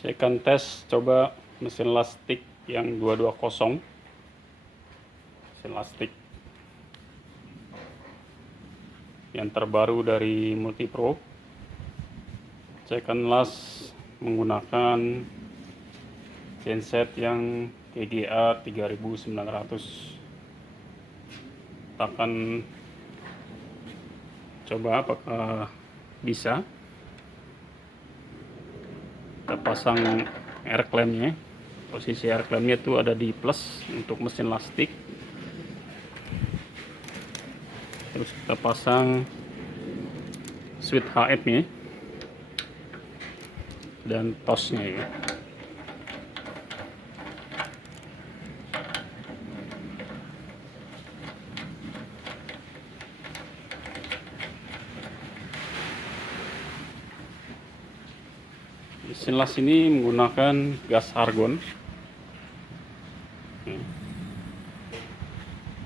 Saya akan tes coba mesin lastik yang 220, mesin lastik yang terbaru dari Multipro. Saya akan las menggunakan genset yang TGA 3900. Kita akan coba apakah bisa. Kita pasang air clamp-nya. Posisi air clamp-nya itu ada di plus untuk mesin lastik. Terus kita pasang switch HF-nya dan tosnya ya. Mesin las ini menggunakan gas argon.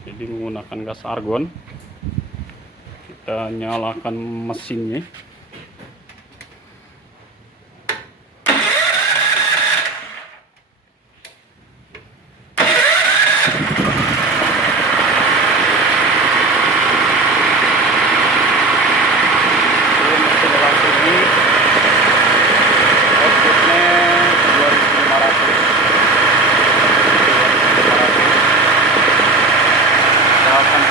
Jadi menggunakan gas argon. Kita nyalakan mesinnya.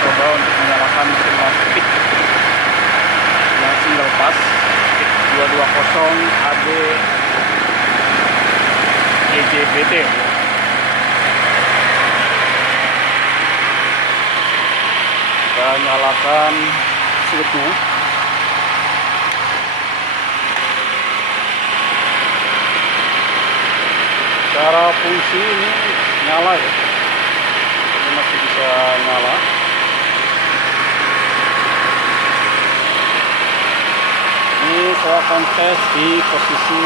Coba untuk menyalakan mesin lastik yang single pass 220 AD EJBT. Kita nyalakan switchnya. Cara fungsi ini nyala ya, ini masih bisa nyala. Ini saya akan tes di posisi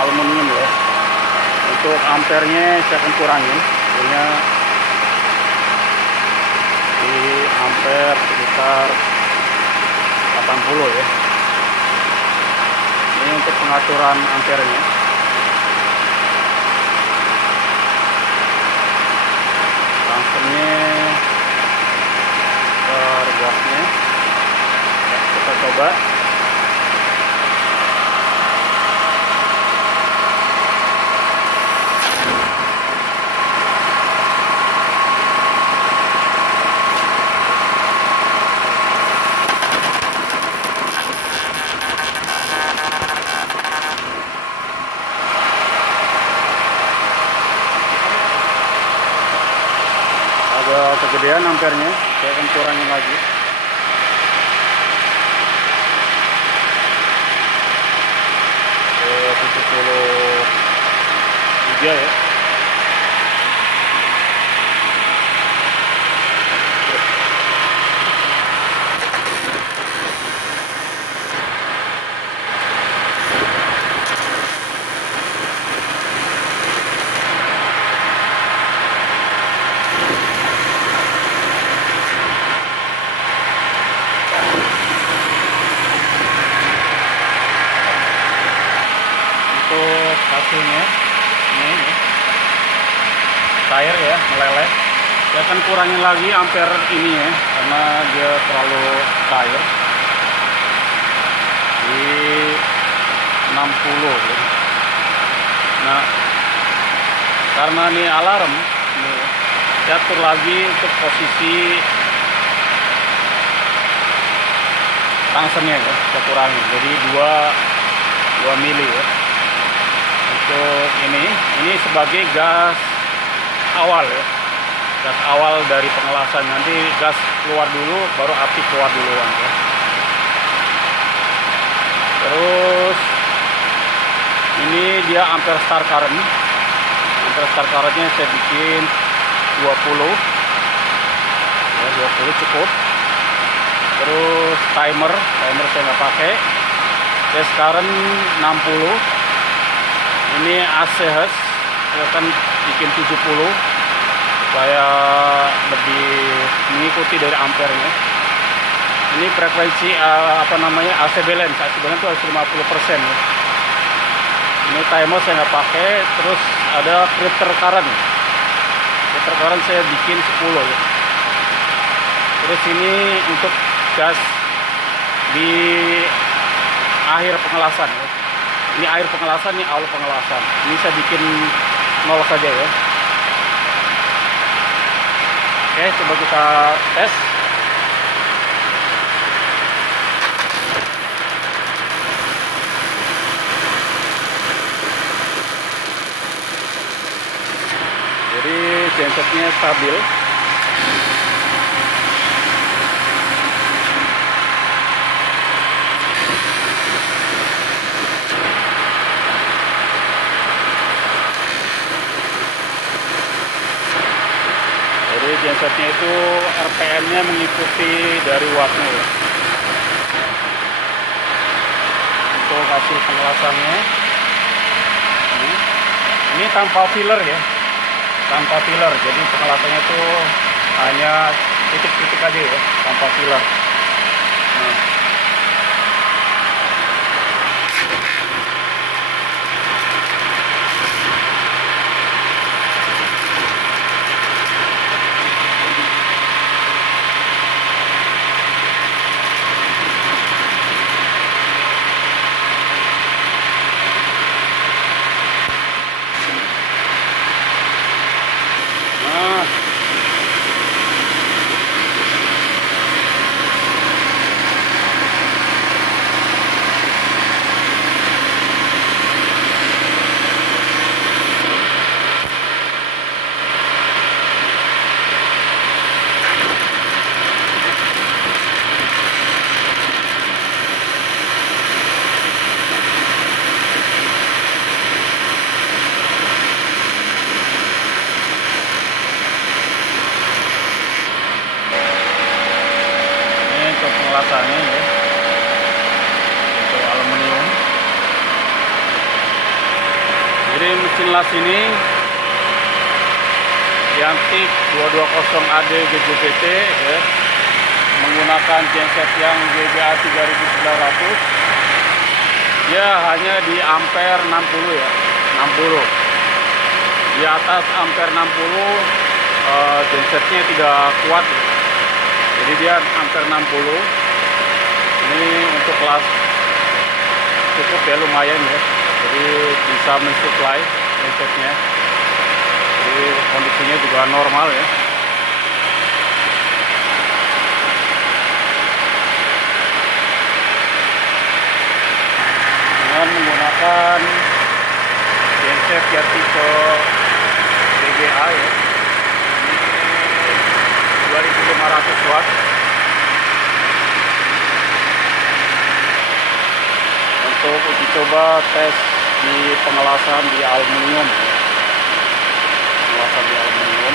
aluminium ya. Untuk ampernya saya akan kurangin, punya di ampere sekitar 80 ya. Ini untuk pengaturan ampernya. Transfernya ke gasnya. Kita coba. Agak kegedean ampernya, saya akan kurangin lagi. Ke 73 ya. Hasilnya ini cair ya, meleleh. Saya akan kurangin lagi ampere ini ya, karena dia terlalu cair di 60 ya. Nah, karena ini alarm ini, saya atur lagi untuk posisi tungstennya ya, saya kurangin jadi 2 mili ya. Untuk ini sebagai gas awal ya, gas awal dari pengelasan. Nanti gas keluar dulu baru api keluar duluan ya. Terus ini dia ampere start current. Ampere start currentnya saya bikin 20 ya, 20 cukup. Terus timer saya nggak pakai. Test current 60. Ini ACH saya akan bikin 70 supaya lebih mengikuti dari ampernya. Ini frekuensi AC balance. AC balance itu harus 50% ya. Ini timer saya nggak pakai. Terus ada filter current. Filter current saya bikin 10 ya. Terus ini untuk gas di akhir pengelasan ya. Ini air pengelasan, ini awal pengelasan. Ini saya bikin 0 saja ya. Oke, coba kita tes. Jadi gensetnya stabil. Jadi gensetnya itu RPM-nya mengikuti dari wattnya ya. Untuk hasil pengelasannya ini tanpa filler ya, tanpa filler. Jadi pengelasannya itu hanya titik-titik aja ya, tanpa filler. Nah. Pengelasannya ya, untuk aluminium. Jadi mesin las ini Yantik 220 AD GJBT ya, menggunakan genset yang GBA 3900 ya, hanya di ampere 60 ya, 60 di atas ampere 60 gensetnya tidak kuat ya. Jadi dia ampere 60. Ini untuk kelas cukup ya, lumayan ya. Jadi bisa mensuplai gensetnya. Jadi kondisinya juga normal ya. Dengan menggunakan genset yang tipe GBA ya. Ini 2500 watt. Untuk uji coba tes di pengelasan di aluminium. Pengelasan di aluminium.